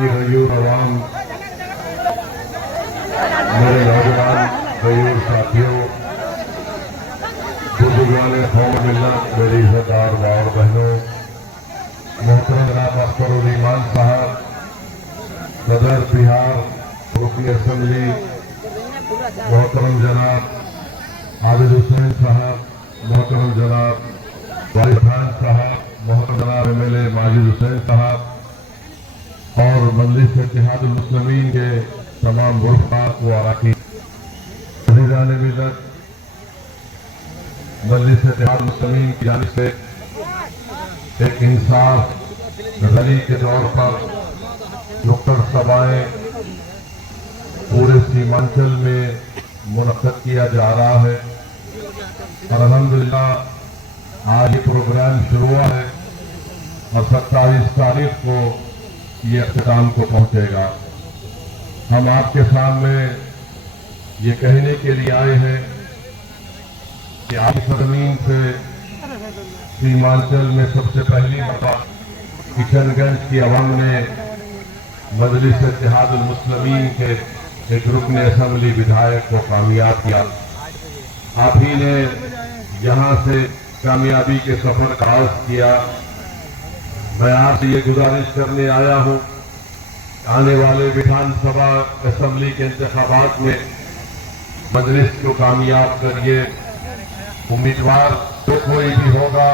की गयूर अवाम, मेरे नौजवान गयूर साथियों, बुजुर्गान कौम मिल्लत, मेरी इज़्ज़तदार माँ और बहनों, मोहतरम जनाब अख्तर उल ईमान साहब, सदर बिहार रुकन असम्बली मोहतरम जनाब आबिद हुसैन साहब, मोहतरम जनाब वारिस खान साहब, मोहतरम जनाब MLA माजिद हुसैन साहब और मजलिस इत्तेहादुल मुस्लिमीन के तमाम रुफ़क़ा व अराकीन, अज़ीज़ान मिल्लत, मजलिस इत्तेहादुल मुस्लिमीन की जानिब से एक इंसाफ रैली के तौर पर नुक्कड़ सभाएं पूरे सीमांचल में मुनक़्क़द किया जा रहा है और अल्हम्दुलिल्लाह आज ये प्रोग्राम शुरू हुआ है और 27 तारीख को ये अख्तिताम को पहुंचेगा। हम आपके सामने ये कहने के लिए आए हैं कि आज सरजमीन से सीमांचल में सबसे पहली मरतबा किशनगंज की अवाम ने मजलिस इत्तेहादुल मुस्लिमीन के एक रुकन असम्बली विधायक को कामयाब किया। आप ही ने यहाँ से कामयाबी के सफर का आगाज किया। मैं आपसे ये गुजारिश करने आया हूँ, आने वाले विधानसभा असम्बली के इंतखाबात में मजलिस को कामयाब करिए। उम्मीदवार जो कोई भी होगा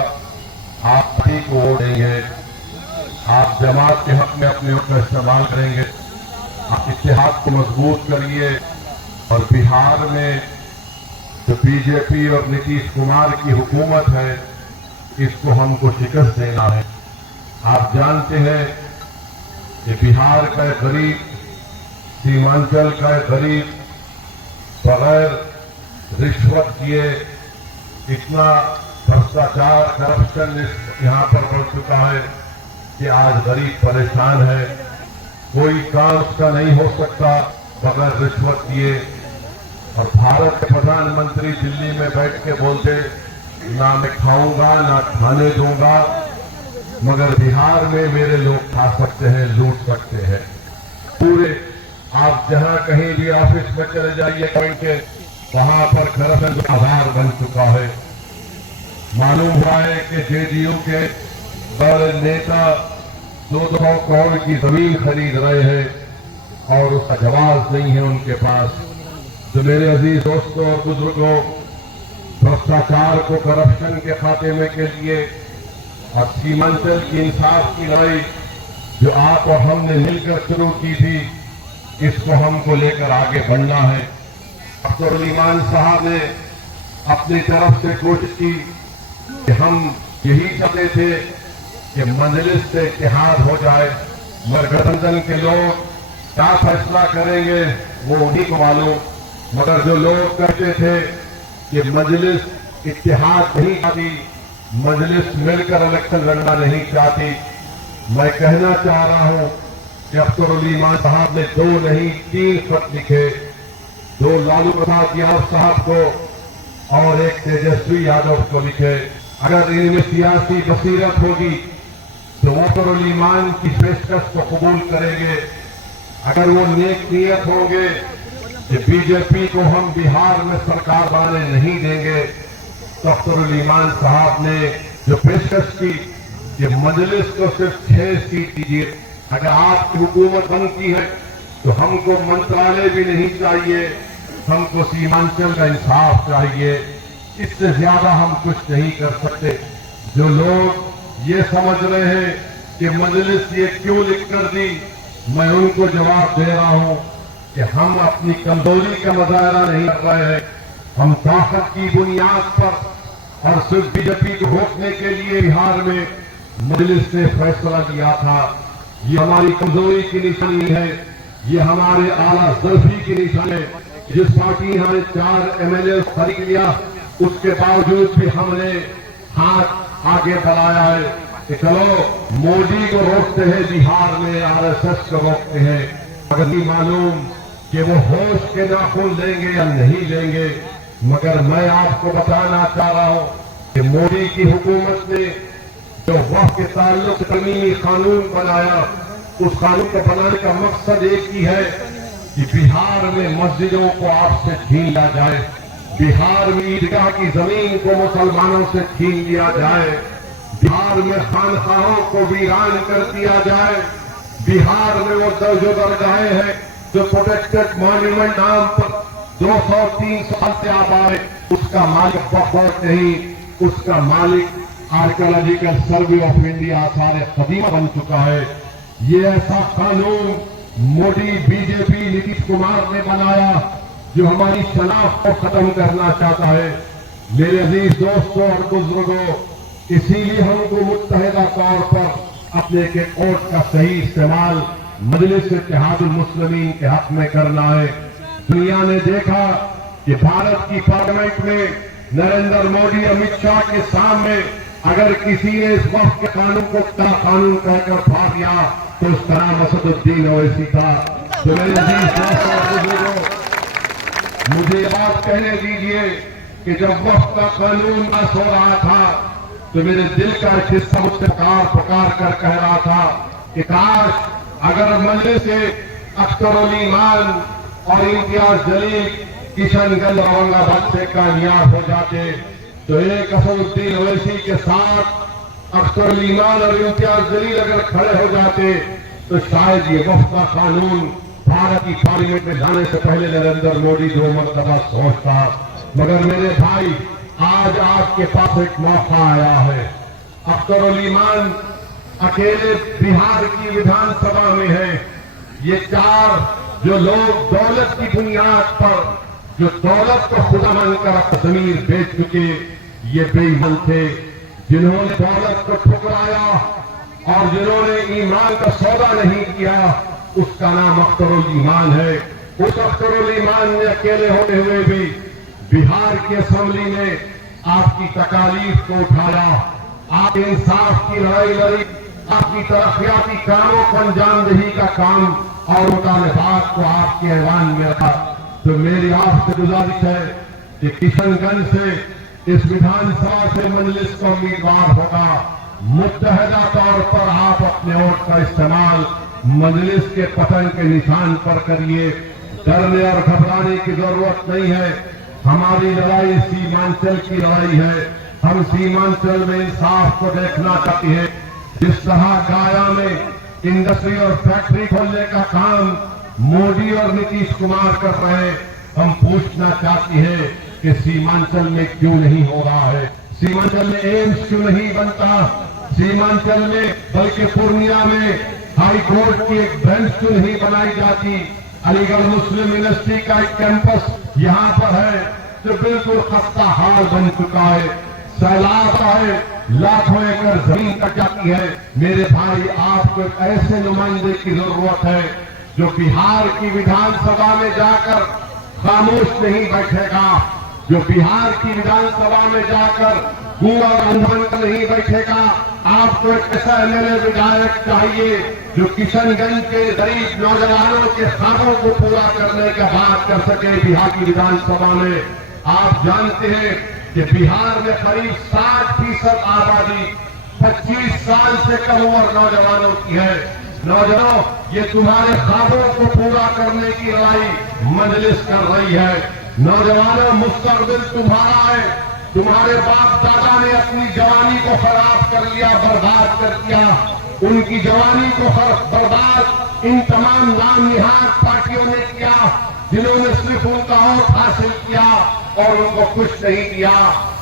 आप ही को वोट देंगे, आप जमात के हक में अपने वोट का इस्तेमाल करेंगे। आप इत्तेहाद को मजबूत करिए और बिहार में जो बीजेपी और नीतीश कुमार की हुकूमत है इसको हमको शिकस्त देना है। आप जानते हैं कि बिहार का एक गरीब, सीमांचल का एक गरीब बगैर रिश्वत किए इतना भ्रष्टाचार करप्शन यहाँ पर बढ़ चुका है कि आज गरीब परेशान है। कोई काम उसका नहीं हो सकता बगैर रिश्वत किए। और भारत के प्रधानमंत्री दिल्ली में बैठ के बोलते ना मैं खाऊंगा ना खाने दूंगा, मगर बिहार में मेरे लोग खा सकते हैं, लूट सकते हैं। पूरे आप जहां कहीं भी ऑफिस में चले जाइए पॉइंट के, वहां पर करप्शन का आधार बन चुका है। मालूम हुआ है कि JDU के बड़े नेता 200 करोड़ की जमीन खरीद रहे हैं और उसका जवाब नहीं है उनके पास। तो मेरे अजीज दोस्तों और बुजुर्गों, भ्रष्टाचार को करप्शन के खात्मे के लिए और सीमांचल की इंसाफ की लड़ाई जो आप और हमने मिलकर शुरू की थी, इसको हमको लेकर आगे बढ़ना है। अख्तर उल ईमान साहब ने अपनी तरफ से कोशिश की कि हम यही चाहते थे कि मजलिस से इत्तेहाद हो जाए, मगर गठबंधन के लोग क्या फैसला करेंगे वो उन्हीं को मालूम। मगर जो लोग कहते थे कि मजलिस इत्तेहाद नहीं चाहती, मजलिस मिलकर इलेक्शन लड़ना नहीं चाहती, मैं कहना चाह रहा हूं कि अख्तर उल ईमान साहब ने 2 नहीं 3 खत लिखे, 2 लालू प्रसाद यादव साहब को और एक तेजस्वी यादव को लिखे। अगर इनमें सियासी बसीरत होगी तो अख्तर उल ईमान की पेशकश को कबूल करेंगे। अगर वो नेक नियत होंगे कि बीजेपी को हम बिहार में सरकार बनाने नहीं देंगे, तो अख्तर उल ईमान साहब ने जो पेशकश की कि मजलिस को सिर्फ 6 सीट दीजिए। अगर आपकी हुकूमत बनती है तो हमको मंत्रालय भी नहीं चाहिए, हमको सीमांचल का इंसाफ चाहिए। इससे ज्यादा हम कुछ नहीं कर सकते। जो लोग ये समझ रहे हैं कि मजलिस ये क्यों लिख कर दी, मैं उनको जवाब दे रहा हूं कि हम अपनी कमजोरी का मुजाहरा नहीं कर रहे हैं। हम ताकत की बुनियाद पर और सिर्फ बीजेपी को रोकने के लिए बिहार में मजलिस ने फैसला किया था। ये हमारी कमजोरी की निशानी है, ये हमारे आला ज़र्फी की निशानी है। जिस पार्टी ने हमारे 4 MLA खरीद लिया, उसके बावजूद भी हमने हाथ आगे बढ़ाया है कि चलो मोदी को रोकते हैं, बिहार में RSS को रोकते हैं। अगर नहीं मालूम कि वो होश के नाखून लेंगे या नहीं लेंगे, मगर मैं आपको बताना चाह रहा हूं कि मोदी की हुकूमत ने जो वक्फ के ताल्लुक तरमीमी कानून बनाया, اس قانون کو بنانے کا مقصد ایک ہی ہے کہ بہار میں مسجدوں کو آپ سے چھین لیا جائے، بہار میں عیدگاہ کی زمین کو مسلمانوں سے چھین لیا جائے، بہار میں خانقاہوں کو ویران کر دیا جائے، بہار میں وہ جو درگاہیں ہیں جو پروٹیکٹڈ مانیومنٹ نام پر 200-300 سال سے آباد ہے، اس کا مالک بہت نہیں، اس کا مالک آرکیولوجیکل سروے آف انڈیا آثار قدیمہ بن چکا ہے۔ یہ ایسا قانون مودی بی جے پی نتیش کمار نے بنایا جو ہماری شناخت کو ختم کرنا چاہتا ہے۔ میرے عزیز دوستوں اور بزرگوں، اسی لیے ہم کو متحدہ طور پر اپنے کے ووٹ کا صحیح استعمال مجلس اتحاد المسلمین کے حق میں کرنا ہے۔ دنیا نے دیکھا کہ بھارت کی پارلیمنٹ میں نریندر مودی امت شاہ کے سامنے اگر کسی نے اس وقت کے قانون کو قانون کہہ کر پھاڑ دیا تو اس کا نام اسد الدین اویسی تھا۔ تو میرے عزیز دوستوں اور بزرگوں، مجھے یہ بات کہنے دیجیے کہ جب وقت کا قانون پاس ہو رہا تھا تو میرے دل کا ایک حصہ مجھ سے پکار کر کہہ رہا تھا کہ کاش اگر مجلس سے اختر علی ایمان اور امتیاز جلیل کشن گنج اور اورنگ آباد سے کامیاب ہو جاتے تو ایک اسد الدین اویسی کے ساتھ اختر علی ایمان اور امتیاز جلیل اگر کھڑے ہو جاتے تو شاید یہ وفد کا قانون بھارت کی پارلیمنٹ میں لانے سے پہلے نریندر مودی 2 مرتبہ سوچتا۔ مگر میرے بھائی، آج آپ کے پاس ایک موقع آیا ہے۔ اختر علی ایمان اکیلے بہار کی ودھان سبھا میں ہے۔ یہ 4 جو لوگ دولت کی بنیاد پر، جو دولت کو خدا مان کر ضمیر بیچ چکے، یہ بے ایمان تھے، جنہوں نے دولت کو ٹھکرایا اور جنہوں نے ایمان کا سودا نہیں کیا، اس کا نام اختر علی ایمان ہے۔ اس اختر علی ایمان نے اکیلے ہوتے ہوئے بھی بہار کی اسمبلی میں آپ کی تکالیف کو اٹھایا، آپ انصاف کی لڑائی لڑی، آپ کی ترقیاتی کاموں کو انجام دہی کا کام اور مطالبات کو آپ کے ایوان میں رکھا۔ تو میری آپ سے گزارش ہے کہ کشن گنج سے اس ودھان سبھا سے مجلس کا امیدوار ہوگا، متحدہ طور پر آپ اپنے ووٹ کا استعمال مجلس کے پتن کے نشان پر کریے۔ ڈرنے اور گھبرانے کی ضرورت نہیں ہے۔ ہماری لڑائی سیمانچل کی لڑائی ہے۔ ہم سیمانچل میں انصاف کو دیکھنا چاہتے ہیں۔ جس طرح گایا میں انڈسٹری اور فیکٹری کھولنے کا کام مودی اور نتیش کمار کر رہے ہیں، ہم پوچھنا چاہتے ہیں کہ سیمانچل میں کیوں نہیں ہو رہا ہے؟ سیمانچل میں ایمز کیوں نہیں بنتا؟ سیمانچل میں بلکہ پورنیہ میں ہائی کورٹ کی ایک بینچ کیوں نہیں بنائی جاتی؟ علی گڑھ مسلم یونیورسٹی کا ایک کیمپس یہاں پر ہے جو بالکل خستہ حال بن چکا ہے، سیلاب آئے لاکھوں ایکڑ زمین کٹ جاتی ہے۔ میرے بھائی، آپ کو ایک ایسے نمائندے کی ضرورت ہے جو بہار کی ودھان سبھا میں جا کر خاموش نہیں بیٹھے گا، جو بہار کی ودھان سبھا میں جا کر گونگا اور اندھا نہیں بیٹھے گا۔ آپ کو ایک ایسا ایم ایل اے ودھایک چاہیے جو کشن گنج کے غریب نوجوانوں کے خوابوں کو پورا کرنے کا بات کر سکے بہار کی ودھان سبھا میں۔ آپ جانتے ہیں کہ بہار میں قریب 60% آبادی 25 سال سے کم عمر نوجوانوں کی ہے۔ نوجوانوں، یہ تمہارے خوابوں کو پورا کرنے کی لڑائی مجلس کر رہی ہے۔ نوجوانوں، مستقبل تمہارا ہے۔ تمہارے باپ دادا نے اپنی جوانی کو خراب کر لیا، برباد کر دیا۔ ان کی جوانی کو برباد ان تمام نام نہاد پارٹیوں نے کیا جنہوں نے صرف ان کا ووٹ حاصل کیا اور ان کو کچھ نہیں دیا۔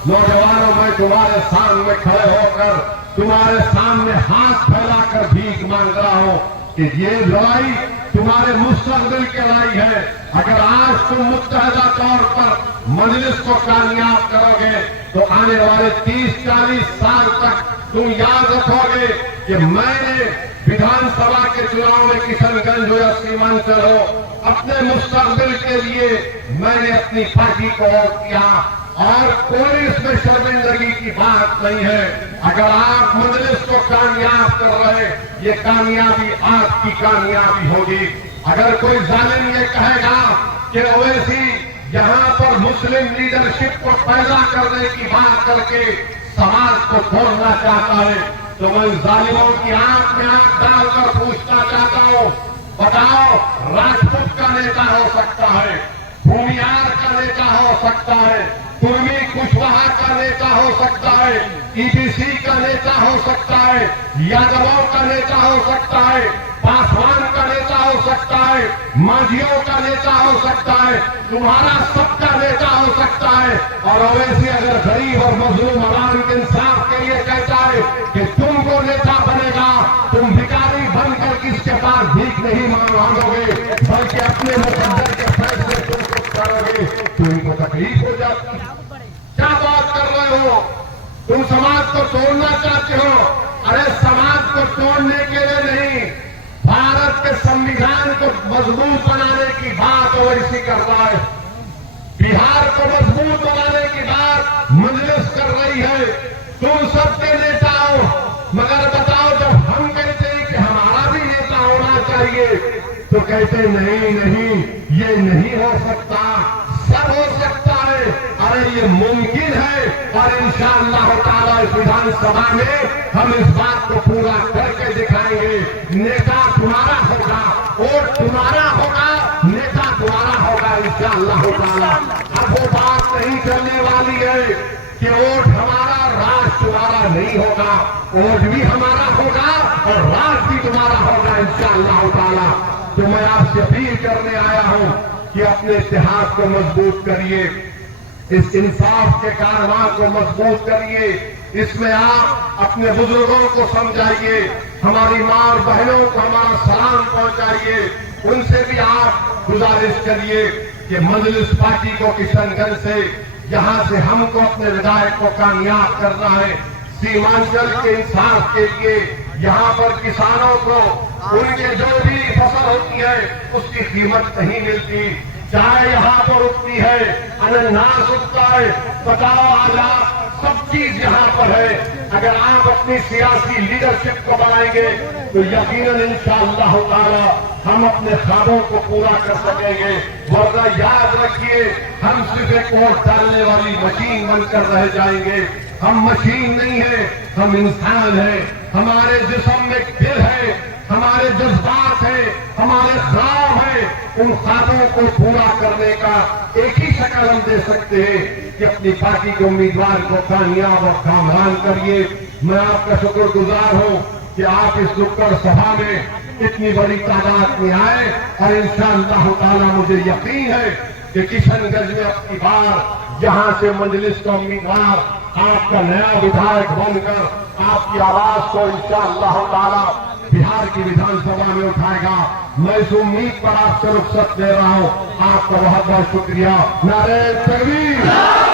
نوجوانوں، میں تمہارے سامنے کھڑے ہو کر تمہارے سامنے ہاتھ پھیلا کر بھیک مانگ رہا ہوں کہ یہ لڑائی تمہارے مستقبل کی لڑائی ہے۔ اگر آج تم متحدہ طور پر مجلس کو کامیاب کرو گے تو آنے والے 30-40 سال تک تم یاد رکھو گے کہ میں نے ودھان سبھا کے چناؤ میں کشن گنج ہو یا سیمانچل ہو، اپنے مستقبل کے لیے میں نے اپنی پارٹی کو ووٹ کیا اور کوئی اس میں شرمندگی کی بات نہیں ہے۔ اگر آپ مجلس کو کامیاب کر رہے، یہ کامیابی آپ کی کامیابی ہوگی۔ اگر کوئی ظالم یہ کہے گا کہ اویسی یہاں پر مسلم لیڈرشپ کو پیدا کرنے کی بات کر کے سماج کو توڑنا چاہتا ہے، तो मैं जालिमों की आंख में आंख डालकर पूछना चाहता हूं, बताओ, राजपूत का नेता हो सकता है, भूमियार का नेता हो सकता है, कुर्मी कुशवाहा का नेता हो सकता है, ईबीसी का नेता हो सकता है, यादवों का नेता हो सकता है, पासवान का नेता हो सकता है, मांझियों का नेता हो सकता है, तुम्हारा सबका नेता हो सकता है। और ओवैसी अगर गरीब और मजलूम आवाम के इंसाफ के लिए कहता है कि तुमको नेता बनेगा, तुम भिखारी बनकर किसके पास भीख नहीं मांगोगे, बल्कि अपने मुकद्दर के फैसले तुम कुछ करोगे, तो इनको तकलीफ हो जाती है। क्या बात कर रहे हो? तुम समाज को तोड़ना चाहते हो? अरे समाज को तोड़ने के लिए नहीं, भारत के संविधान को मजबूत बनाने की बात ओवैसी कर रहा है। बिहार को मजबूत बनाने की बात मजलिस कर रही है। तुम सबके नेता हो, मगर बताओ, जब हम कहते हैं कि हमारा भी नेता होना चाहिए, तो कहते नहीं, ये नहीं हो सकता, सब हो सकता है। अरे ये मुमकिन है, और इंशाअल्लाह ताला इस विधानसभा में हम इस बात को पूरा करके दिखाएंगे। नेता तुम्हारा होगा, वोट तुम्हारा होगा, नेता तुम्हारा होगा इंशाअल्लाह ताला। अब वो बात नहीं चलने वाली है कि वोट हमारा, राज तुम्हारा नहीं होगा। वोट भी हमारा होगा और राज भी तुम्हारा होगा इंशाअल्लाह ताला। तो मैं आपसे अपील करने आया हूं कि अपने इतिहास को मजबूत करिए, इस इंसाफ के कारवां को मजबूत करिए, इसमें आप अपने बुजुर्गों को समझाइए, हमारी मां और बहनों को हमारा सलाम पहुंचाइए, उनसे भी आप गुजारिश करिए कि मजलिस पार्टी को किशनगंज से, यहां से हमको अपने विधायक को कामयाब करना है। सीमांचल के इंसाफ के लिए यहां पर किसानों को उनके जो भी फसल होती है उसकी कीमत नहीं मिलती, चाय यहां पर उगती है, अनानास उगता है, बताओ आज आप सब चीज यहां पर है। अगर आप अपनी सियासी लीडरशिप को बनाएंगे तो यकीनन इंशाअल्लाह ताला हम अपने ख्वाबों को पूरा कर सकेंगे। वरना याद रखिए, हम सिर्फ एक वोट डालने वाली मशीन बनकर रह जाएंगे। हम मशीन नहीं है, हम इंसान हैं। हमारे जिस्म में दिल है, हमारे जज्बात है, हमारे ख्वाब है। उन ख्वाबों को पूरा करने का एक ही शक्ल हम दे सकते हैं कि अपनी पार्टी के उम्मीदवार को कामयाब और कामयाब करिए। मैं आपका शुक्रगुजार हूं कि आप इस नुक्कड़ सभा में इतनी बड़ी तादाद में आए, और इंशाअल्लाह ताला मुझे यकीन है कि किशनगंज में अपनी बार यहां से मजलिस का उम्मीदवार आपका नया विधायक बनकर आपकी आवाज को इंशाअल्लाह ताला बिहार की विधानसभा में उठाएगा। मैं इस उम्मीद पर आपसे रुखसत दे रहा हूं। आपका बहुत बहुत शुक्रिया। नारे तकबीर।